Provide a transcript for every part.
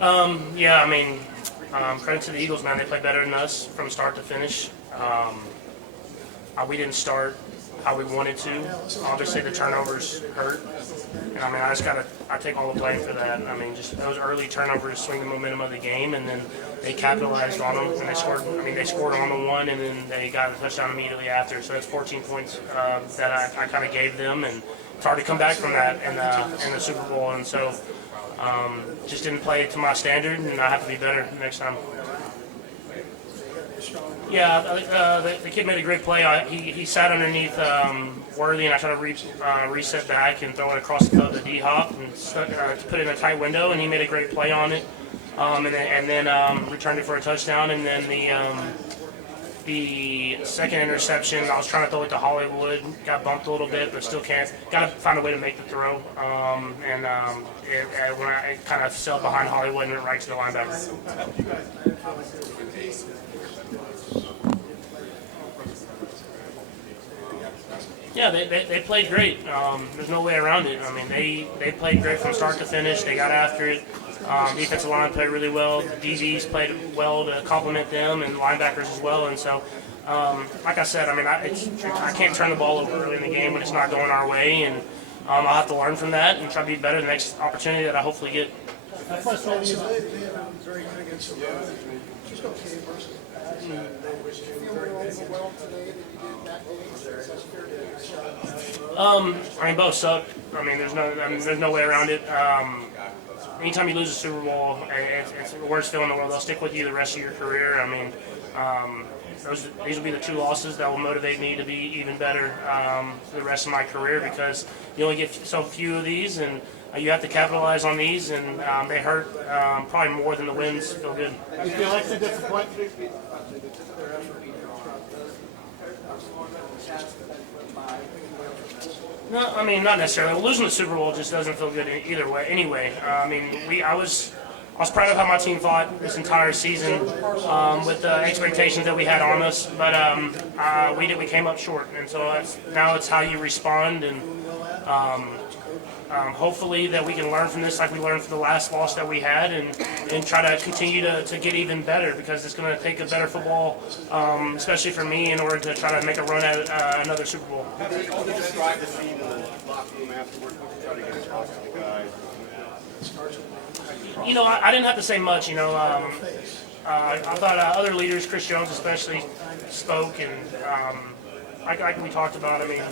Yeah, I mean, credit to the Eagles, man. They played better than us from start to finish. We didn't start how we wanted to. Obviously, the turnovers hurt. And I mean, I take all the blame for that. I mean, just those early turnovers swing the momentum of the game, and then they capitalized on them, and they scored. I mean, they scored on the one, and then they got a touchdown immediately after. So that's 14 points that I kind of gave them, and it's hard to come back from that in the Super Bowl. And so just didn't play to my standard, and I have to be better next time. Yeah, the kid made a great play. He sat underneath Worthy, and I tried to reset back and throw it across the D-hop and put it in a tight window, and he made a great play on it. And then returned it for a touchdown. And then the second interception, I was trying to throw it to Hollywood, got bumped a little bit, but still can't. Got to find a way to make the throw. When I kind of sailed behind Hollywood and went right to the linebacker. Yeah, they played great. There's no way around it. I mean, they played great from start to finish. They got after it. Defensive line played really well. DBs played well to complement them, and linebackers as well. And so, like I said, I mean, I can't turn the ball over early in the game when it's not going our way, and I'll have to learn from that and try to be better the next opportunity that I hopefully get. I mean, both suck. I mean, there's no way around it. Anytime you lose a Super Bowl, it's the worst feeling in the world. They'll stick with you the rest of your career. I mean, these will be the two losses that will motivate me to be even better for the rest of my career, because you only get so few of these, and you have to capitalize on these, and they hurt probably more than the wins feel good. You feel like it's a disappointment? No, I mean, not necessarily. Well, losing the Super Bowl just doesn't feel good either way. Anyway, I mean, I was proud of how my team fought this entire season with the expectations that we had on us, but we came up short, and so now it's how you respond, and hopefully that we can learn from this like we learned from the last loss that we had, and try to continue to get even better, because it's going to take a better football, especially for me, in order to try to make a run at another Super Bowl. How do you describe the scene in the locker room afterward? Try to get across to the guys. You know, I didn't have to say much. You know, I thought other leaders, Chris Jones especially, spoke, and like we talked about, I mean,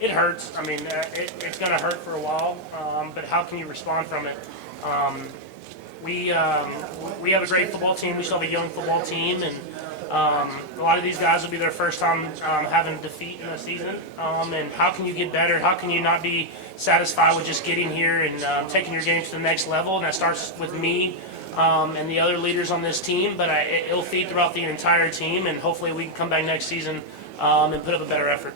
it hurts. I mean, it's going to hurt for a while, but how can you respond from it? We have a great football team. We still have a young football team, and a lot of these guys will be their first time having defeat in the season. And how can you get better? How can you not be satisfied with just getting here and taking your game to the next level? And that starts with me and the other leaders on this team, but it'll feed throughout the entire team, and hopefully we can come back next season and put up a better effort.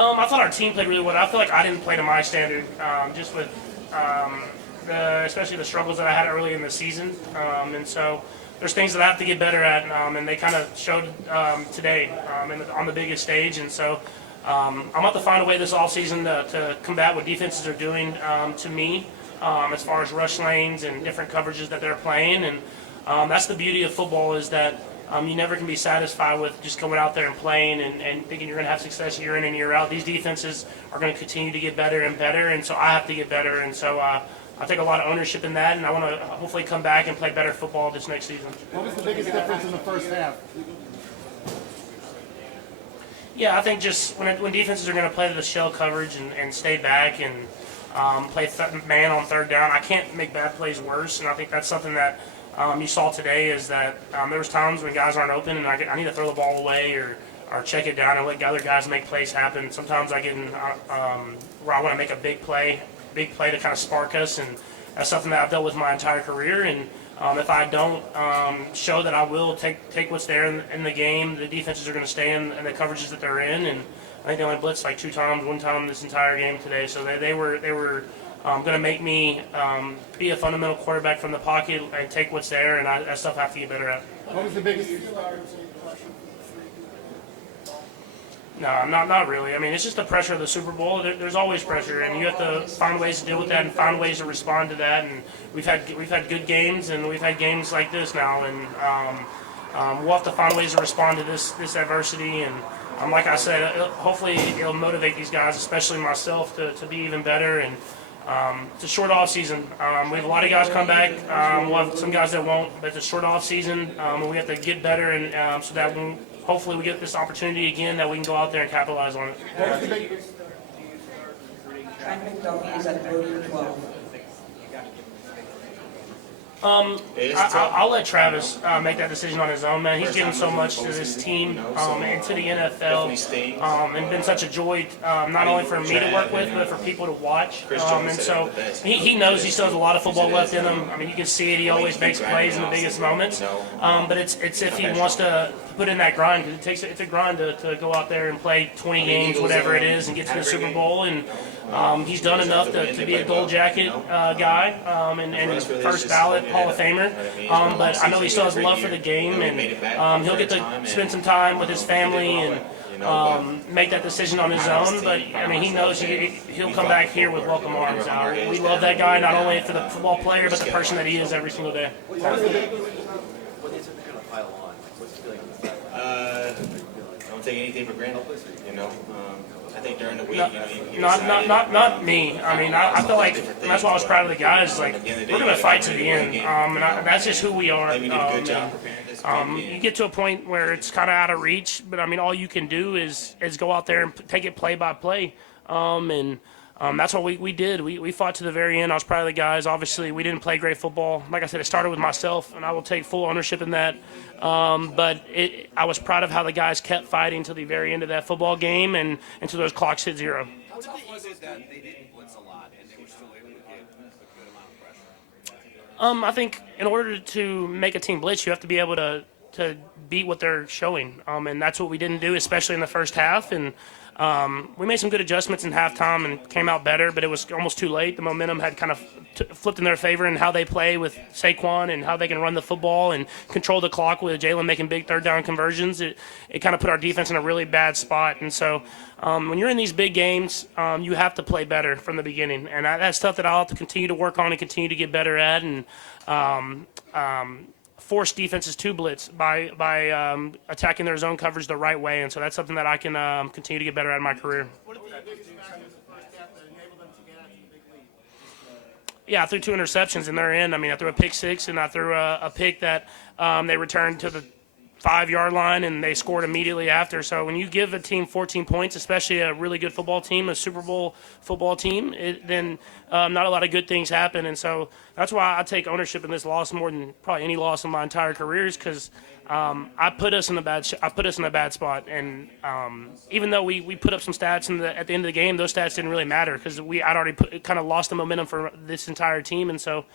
I thought our team played really well. I feel like I didn't play to my standard, just with especially the struggles that I had early in the season. And so there's things that I have to get better at, and they kind of showed today on the biggest stage. And so I'm going to have to find a way this offseason to combat what defenses are doing to me as far as rush lanes and different coverages that they're playing. And that's the beauty of football, is that you never can be satisfied with just going out there and playing and thinking you're going to have success year in and year out. These defenses are going to continue to get better and better, and so I have to get better. And so I take a lot of ownership in that, and I want to hopefully come back and play better football this next season. What was the biggest difference in the first half? Yeah, I think just when defenses are going to play the shell coverage and stay back and play man on third down, I can't make bad plays worse, and I think that's something that you saw today, is that there was times when guys aren't open and I need to throw the ball away or check it down and let other guys make plays happen. Sometimes I get in where I want to make a big play to kind of spark us, and that's something that I've dealt with my entire career. And if I don't show that I will take what's there in the game, the defenses are going to stay in the coverages that they're in. And I think they only blitzed like one time this entire game today. So they were going to make me be a fundamental quarterback from the pocket and take what's there, and that stuff I have to get better at. What was the biggest? No, not really. I mean, it's just the pressure of the Super Bowl. There's always pressure, and you have to find ways to deal with that and find ways to respond to that. And we've had good games, and we've had games like this now, and we'll have to find ways to respond to this adversity. And like I said, hopefully it'll motivate these guys, especially myself, to be even better. And it's a short off season. We have a lot of guys come back. We'll have some guys that won't, but it's a short off season, and we have to get better, and so that hopefully we get this opportunity again that we can go out there and capitalize on it. Trent McDuffie is at 30-12. I'll let Travis make that decision on his own, man. He's given so much to this team and to the NFL, and been such a joy not only for me to work with, but for people to watch. And so he knows he still has a lot of football left in him. I mean, you can see it. He always makes plays in the biggest moments. But it's if he wants to put in that grind, because it's a grind to go out there and play 20 games, whatever it is, and get to the Super Bowl. And he's done enough to be a gold jacket guy and first ballot Hall of Famer. But I know he still has love for the game, and he'll get to spend some time with his family and make that decision on his own. But I mean, he knows he'll come back here with welcome arms out. We love that guy, not only for the football player, but the person that he is every single day. What is it going to pile on? What's the feeling? Don't take anything for granted, you know. I think during the week, Not me. I mean, I feel like that's why I was proud of the guys. Like, we're going to fight to the end, and that's just who we are. We did a good job preparing this game. You get to a point where it's kind of out of reach, but I mean, all you can do is go out there and take it play by play, and that's what we did. We fought to the very end. I was proud of the guys. Obviously, we didn't play great football. Like I said, it started with myself, and I will take full ownership in that. But I was proud of how the guys kept fighting to the very end of that football game and until those clocks hit zero. How tough was it that they didn't blitz a lot and they were still able to get a good amount of pressure? I think in order to make a team blitz, you have to be able to beat what they're showing, and that's what we didn't do, especially in the first half. And we made some good adjustments in halftime and came out better, but it was almost too late. The momentum had kind of flipped in their favor in how they play with Saquon and how they can run the football and control the clock with Jalen making big third down conversions. It kind of put our defense in a really bad spot. And so when you're in these big games, you have to play better from the beginning. And that's stuff that I'll have to continue to work on and continue to get better at. And force defenses to blitz by attacking their zone coverage the right way, and so that's something that I can continue to get better at in my career. What did the biggest factor in the first half that enabled them to get out to the big lead? Yeah, I threw 2 interceptions and they're in. I mean, I threw a pick 6 and I threw a pick that they returned to the 5-yard line and they scored immediately after. So when you give a team 14 points, especially a really good football team, a Super Bowl football team, then not a lot of good things happen. And so that's why I take ownership in this loss more than probably any loss in my entire career, is because I put us in a bad spot. And even though we put up some stats at the end of the game, those stats didn't really matter because I'd already kind of lost the momentum for this entire team. And so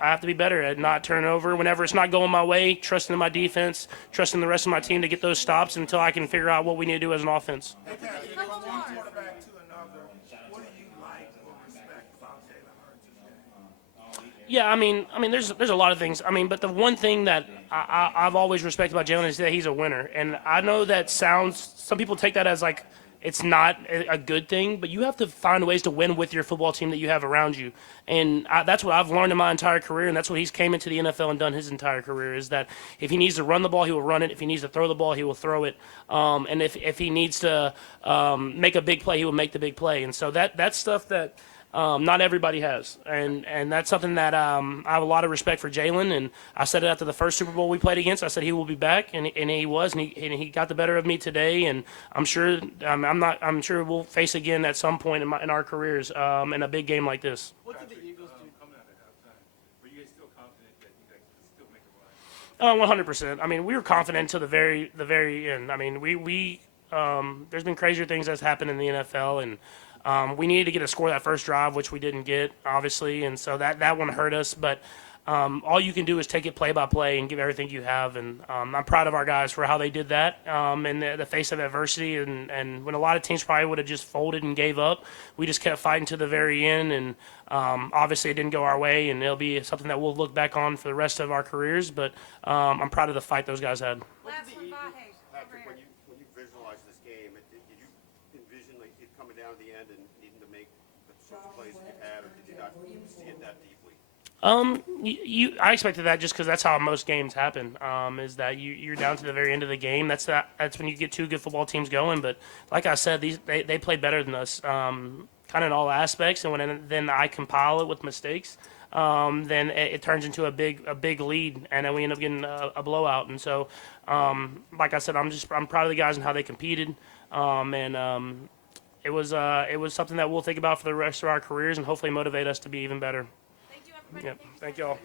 I have to be better at not turning over whenever it's not going my way, trusting in my defense, trusting the rest of my team to get those stops until I can figure out what we need to do as an offense. Hey, Pat, you go one quarterback to another. What do you like or respect about Jalen Hurts' game? Yeah, I mean, there's a lot of things. I mean, but the one thing that I've always respected about Jalen is that he's a winner, and I know that sounds. Some people take that as like it's not a good thing, but you have to find ways to win with your football team that you have around you. And that's what I've learned in my entire career, and that's what he's came into the NFL and done his entire career, is that if he needs to run the ball, he will run it. If he needs to throw the ball, he will throw it. And if he needs to make a big play, he will make the big play. And so that's stuff that not everybody has, and that's something that I have a lot of respect for Jalen. And I said it after the first Super Bowl we played against. I said he will be back, and he was, and he got the better of me today. And I'm sure I'm sure we'll face again at some point in our careers in a big game like this. What did the Eagles do coming out at halftime? Were you guys still confident that you guys could still make a run? 100%. I mean, we were confident until the very end. I mean, we there's been crazier things that's happened in the NFL, and we needed to get a score that first drive, which we didn't get, obviously, and so that one hurt us. But all you can do is take it play by play and give everything you have. And I'm proud of our guys for how they did that in the face of adversity. And when a lot of teams probably would have just folded and gave up, we just kept fighting to the very end. And obviously it didn't go our way, and it'll be something that we'll look back on for the rest of our careers. But I'm proud of the fight those guys had. What did the Eagles Patrick, when you visualize this game, did you envision like it coming down to the end and needing to make the sorts of plays that you had, or did you not see it that deeply? I expected that just because that's how most games happen. Is that you're down to the very end of the game. That's when you get two good football teams going. But like I said, they play better than us, kind of in all aspects. And then I compile it with mistakes, then it turns into a big lead, and then we end up getting a blowout. And so, like I said, I'm proud of the guys and how they competed, it was something that we'll think about for the rest of our careers and hopefully motivate us to be even better. Thank you, everybody. Yep. Thank you, Thank sir. y'all.